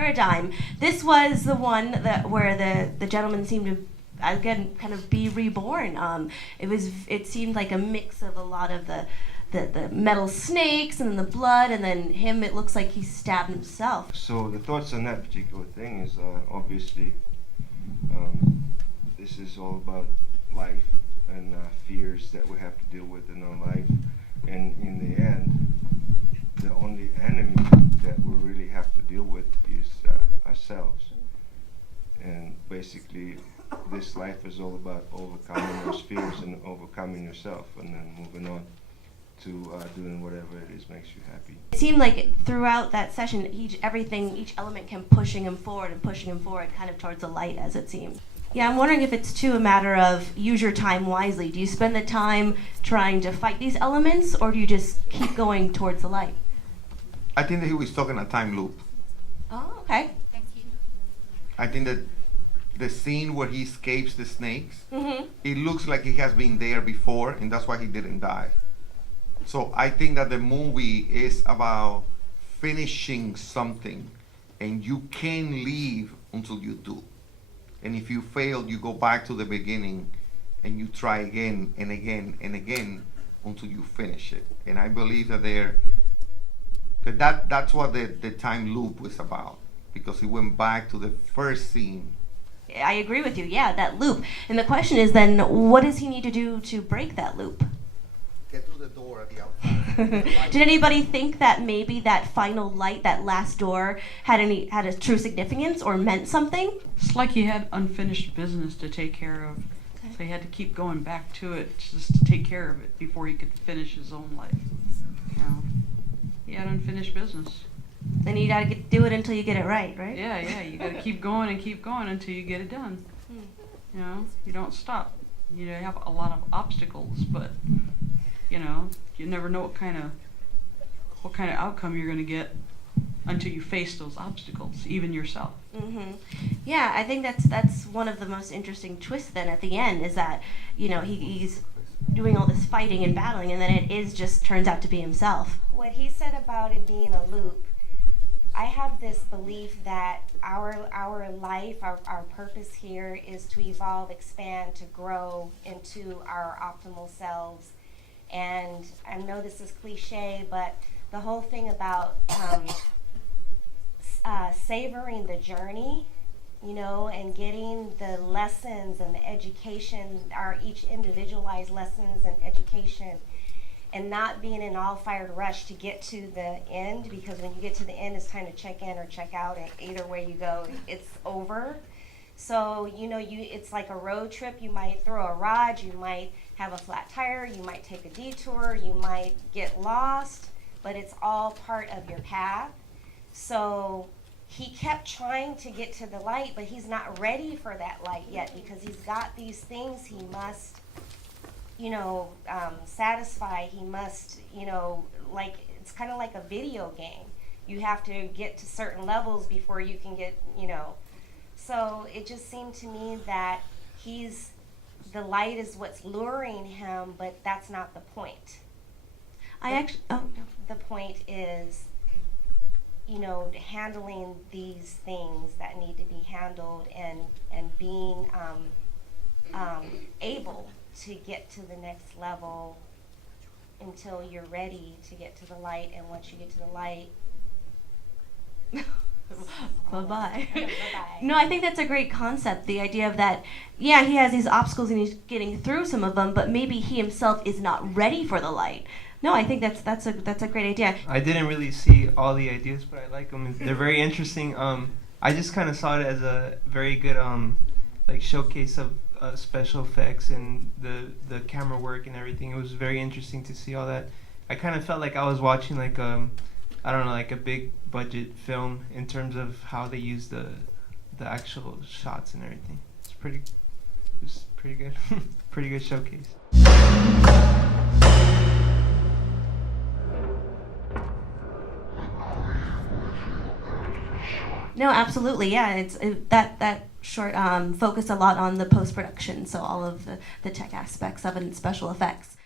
Paradigm. This was the one where the gentleman seemed to again kind of be reborn. It seemed like a mix of a lot of the metal snakes and then the blood, and then him, it looks like he stabbed himself. So the thoughts on that particular thing is obviously this is all about life and fears that we have to deal with in our life, and in the end the only enemy that we really have to deal with is ourselves. And basically this life is all about overcoming those fears and overcoming yourself, and then moving on to doing whatever it is makes you happy. It seemed like throughout that session, each element kept pushing him forward, kind of towards the light, as it seemed. Yeah, I'm wondering if it's too a matter of use your time wisely. Do you spend the time trying to fight these elements, or do you just keep going towards the light? I think that he was talking a time loop. Oh, okay. Thank you. I think that the scene where he escapes the snakes, Mm-hmm. it looks like he has been there before, and that's why he didn't die. So I think that the movie is about finishing something, and you can't leave until you do. And if you fail, you go back to the beginning and you try again and again and again until you finish it. And I believe that's what the time loop was about, because he went back to the first scene. I agree with you, yeah, that loop. And the question is then, what does he need to do to break that loop? Get through the door at the outside. Did anybody think that maybe that final light, that last door, had a true significance or meant something? It's like he had unfinished business to take care of. Okay. So he had to keep going back to it just to take care of it before he could finish his own life. You know, he had unfinished business. Then you gotta do it until you get it right? Yeah, you gotta keep going until you get it done. You know, you don't stop. You have a lot of obstacles, but you never know what kind of outcome you're gonna get until you face those obstacles, even yourself. Mm-hmm. Yeah, I think that's one of the most interesting twists then at the end, is that, he's doing all this fighting and battling, and then it is just turns out to be himself. What he said about it being a loop, I have this belief that our life, our purpose here is to evolve, expand, to grow into our optimal selves. And I know this is cliche, but the whole thing about savoring the journey, and getting the lessons and the education, our each individualized lessons and education, and not being an all-fired rush to get to the end, because when you get to the end, it's time to check in or check out, and either way you go, it's over. So, it's like a road trip. You might throw a rod, you might have a flat tire, you might take a detour, you might get lost, but it's all part of your path. So he kept trying to get to the light, but he's not ready for that light yet, because he's got these things he must satisfy. He must, like, it's kind of like a video game. You have to get to certain levels before you can get, So it just seemed to me that the light is what's luring him, but that's not the point. The point is, handling these things that need to be handled, and being able to get to the next level until you're ready to get to the light. And once you get to the light, Bye-bye. Bye-bye. No, I think that's a great concept. The idea of that, yeah, he has these obstacles and he's getting through some of them, but maybe he himself is not ready for the light. No, I think that's a great idea. I didn't really see all the ideas, but I like them. They're very interesting. I just kind of saw it as a very good showcase of special effects and the camera work and everything. It was very interesting to see all that. I kind of felt like I was watching like a big budget film in terms of how they use the actual shots and everything. It was pretty good. Pretty good showcase. No, absolutely, yeah. That short focused a lot on the post-production, so all of the tech aspects of it and special effects.